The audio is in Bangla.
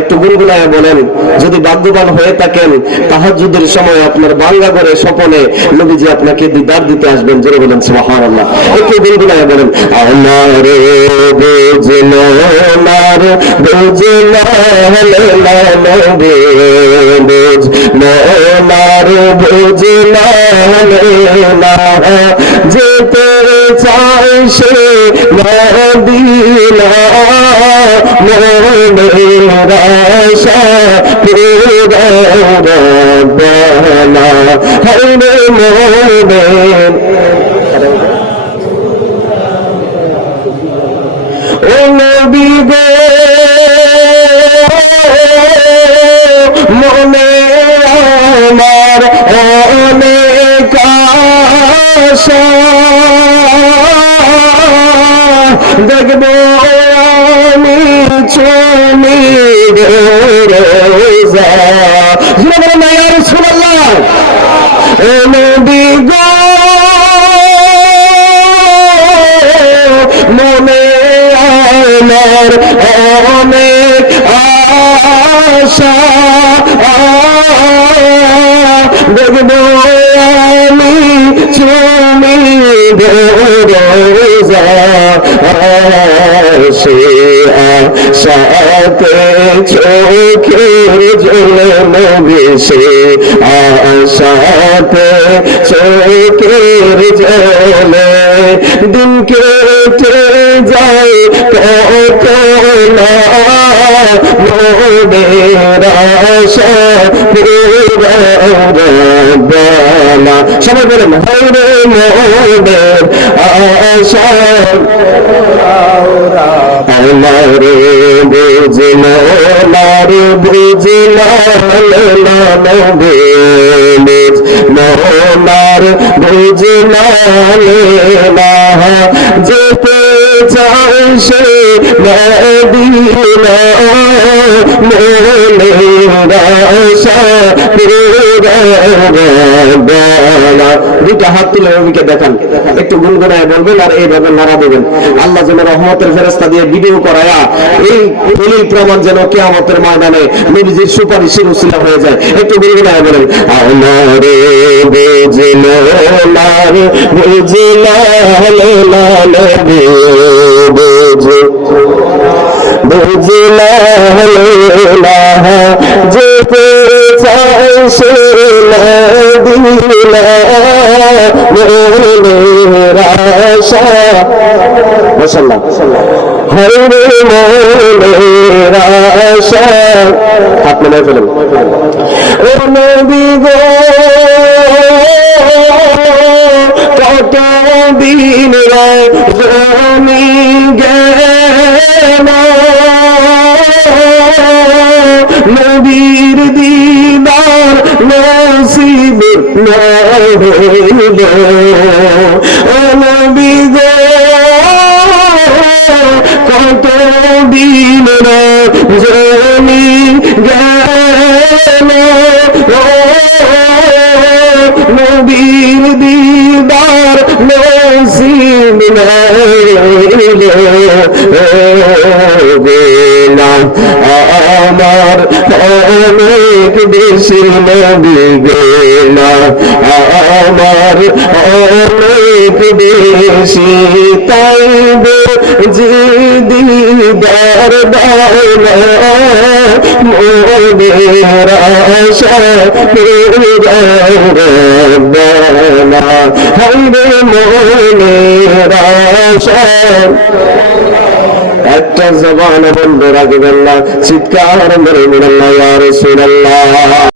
একটু গুনগুনায় বলেন, যদি ভাগ্যবান হয়ে থাকেন তাহাজ্জুদের সময় আপনার বাংলা করে স্বপনে নবীজি আপনাকে দিদার দিতে আসবেন। জোরে বলেন সুবহানাল্লাহ। একটু গুনগুনায় বলেন, আমার বুঝলো না রে বুঝলো না নবী বুঝলো না রে বুঝলো না, যেতে চাই সে মদিনা মনের আশা পুরা রব্বানা হায়রে মনের ও নবী গো মনে আমার অনেক আশা, দেখবো আমি চুমি রোজা। ইয়া রাসূলুল্লাহ ও নবী গো মনে আমার অনেক আশা, দেখবো আমি চুমি রোজা। সে আশাতে চোখের জলে নবী, সে আশাতে চোখের জলে দিন কেটে যায় কত না মনের আশা পুরা রব্বানা। সবাই বলেন হায়রে মনের আশা আমার বুঝলো না রে বুঝলো না নবী বুঝলো না রে বুঝলো না, যেতে চাই সে মদিনা মনের আশা পুরা রব্বানা। দুইটা হাত তুলে নবীকে দেখান, একটু গুনগুনায় বলবেন আর এইভাবে নাড়া দেবেন। আল্লাহ যেন রহমতের ফেরেশতা দিয়ে ভিডিও করায়া এই দলিল প্রমাণ যেন কিয়ামতের ময়দানে নবীজির সুপারিশের উসিলা হয়ে যায়। একটু গুনগুনায় বলেন, আমারে বুঝলো না রে বুঝলো না নবী বুঝলো না, যেতে চাই সে মদিনা মনের আশা। মাশাআল্লাহ হায়রে মনের আশা। হাত নামায় ফেলেন। ও নবী গো কত দিন রজনী গেল নবীর দিদার নসিব না হইল। ও নবী গো কত দিন রজনী গেল নবীর দিদার নসিব না হইল। আমার অনেক বেশি নবী গেলা, আমার অনেক বেশি, তাইবে যে দিদার দাওনা মনের আশা পুরা রব্বানা হায়রে মনের আশা। একটা জবান বন্ধ রাখবেন না, চিৎকার মেরে বলেন ইয়া রাসূলুল্লাহ।